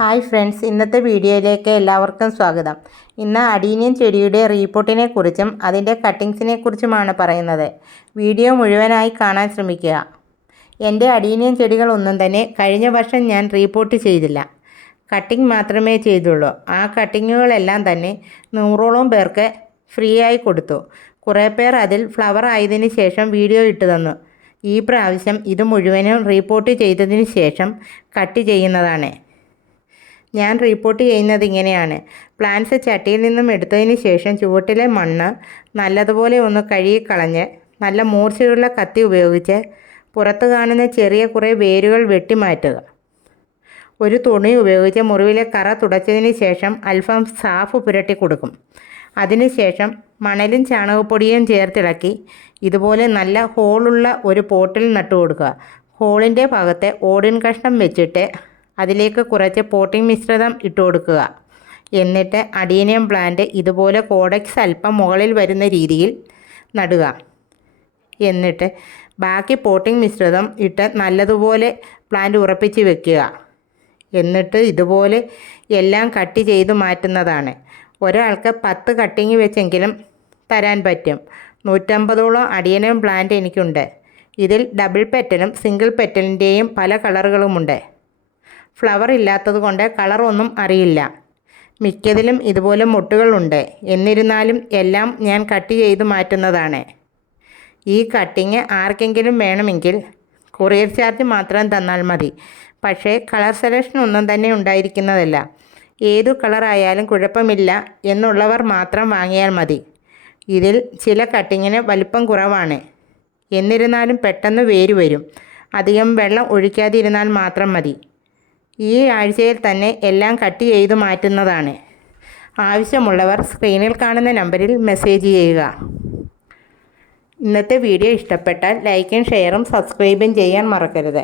Hi friends, ഇന്നത്തെ വീഡിയോയിലേക്ക് എല്ലാവർക്കും സ്വാഗതം. ഇന്ന് അഡീനിയം ചെടിയുടെ റീപോട്ടിനെ കുറിച്ചും അതിൻ്റെ കട്ടിങ്സിനെ കുറിച്ചുമാണ് പറയുന്നത്. വീഡിയോ മുഴുവനായി കാണാൻ ശ്രമിക്കുക. എൻ്റെ അഡീനിയം ചെടികളൊന്നും തന്നെ കഴിഞ്ഞ വർഷം ഞാൻ റീപോട്ട് ചെയ്തില്ല. കട്ടിങ് മാത്രമേ ചെയ്തുള്ളൂ. ആ കട്ടിങ്ങുകളെല്ലാം തന്നെ 100ഓളം പേർക്ക് ഫ്രീ ആയി കൊടുത്തു. കുറേ പേർ അതിൽ ഫ്ലവർ ആയതിനു ശേഷം വീഡിയോ ഇട്ടു തന്നു. ഈ പ്രാവശ്യം ഇത് മുഴുവനും റീപോട്ട് ചെയ്തതിന് ശേഷം കട്ട് ചെയ്യുന്നതാണ്. ഞാൻ റിപ്പോർട്ട് ചെയ്യുന്നത് ഇങ്ങനെയാണ്. പ്ലാന്റ്സ് ചട്ടിയിൽ നിന്നും എടുത്തതിന് ശേഷം ചുവട്ടിലെ മണ്ണ് നല്ലതുപോലെ ഒന്ന് കഴുകിക്കളഞ്ഞ് നല്ല മൂർച്ചയുള്ള കത്തി ഉപയോഗിച്ച് പുറത്ത് കാണുന്ന ചെറിയ കുറേ വേരുകൾ വെട്ടിമാറ്റുക. ഒരു തുണി ഉപയോഗിച്ച് മുറിവിലെ കറ തുടച്ചതിന് ശേഷം അല്പം സാഫ് പുരട്ടി കൊടുക്കും. അതിനുശേഷം മണലും ചാണകപ്പൊടിയും ചേർത്തിളക്കി ഇതുപോലെ നല്ല ഹോളുള്ള ഒരു പോട്ടിൽ നട്ടു കൊടുക്കുക. ഹോളിൻ്റെ ഭാഗത്തെ ഓടിൻ കഷ്ണം വെച്ചിട്ട് അതിലേക്ക് കുറച്ച് പോട്ടിംഗ് മിശ്രിതം ഇട്ട് കൊടുക്കുക. എന്നിട്ട് അഡീനിയം പ്ലാന്റ് ഇതുപോലെ കോഡക്സ് അല്പം മുകളിൽ വരുന്ന രീതിയിൽ നടുക. എന്നിട്ട് ബാക്കി പോട്ടിംഗ് മിശ്രിതം ഇട്ട് നല്ലതുപോലെ പ്ലാന്റ് ഉറപ്പിച്ച് വെക്കുക. എന്നിട്ട് ഇതുപോലെ എല്ലാം കട്ട് ചെയ്ത് മാറ്റുന്നതാണ്. ഒരാൾക്ക് 10 കട്ടിങ് വെച്ചെങ്കിലും തരാൻ പറ്റും. 150ഓളം അഡീനിയം പ്ലാന്റ് എനിക്കുണ്ട്. ഇതിൽ ഡബിൾ പെറ്റലും സിംഗിൾ പെറ്റലിൻ്റെയും പല കളറുകളുമുണ്ട്. ഫ്ലവർ ഇല്ലാത്തത് കൊണ്ട് കളറൊന്നും അറിയില്ല. മിക്കതിലും ഇതുപോലെ മുട്ടുകളുണ്ട്. എന്നിരുന്നാലും എല്ലാം ഞാൻ കട്ട് ചെയ്ത് മാറ്റുന്നതാണ്. ഈ കട്ടിങ് ആർക്കെങ്കിലും വേണമെങ്കിൽ കൊറിയർ ചാർജ് മാത്രം തന്നാൽ മതി. പക്ഷേ കളർ സെലക്ഷൻ ഒന്നും തന്നെ ഉണ്ടായിരിക്കുന്നതല്ല. ഏതു കളറായാലും കുഴപ്പമില്ല എന്നുള്ളവർ മാത്രം വാങ്ങിയാൽ മതി. ഇതിൽ ചില കട്ടിങ്ങിന് വലിപ്പം കുറവാണ്. എന്നിരുന്നാലും പെട്ടെന്ന് വേര് വരും. അധികം വെള്ളം ഒഴിക്കാതിരുന്നാൽ മാത്രം മതി. ഈ ആഴ്ചയിൽ തന്നെ എല്ലാം കട്ട് ചെയ്ത് മാറ്റുന്നതാണ്. ആവശ്യമുള്ളവർ സ്ക്രീനിൽ കാണുന്ന നമ്പറിൽ മെസ്സേജ് ചെയ്യുക. ഇന്നത്തെ വീഡിയോ ഇഷ്ടപ്പെട്ടാൽ ലൈക്കും ഷെയറും സബ്സ്ക്രൈബും ചെയ്യാൻ മറക്കരുത്.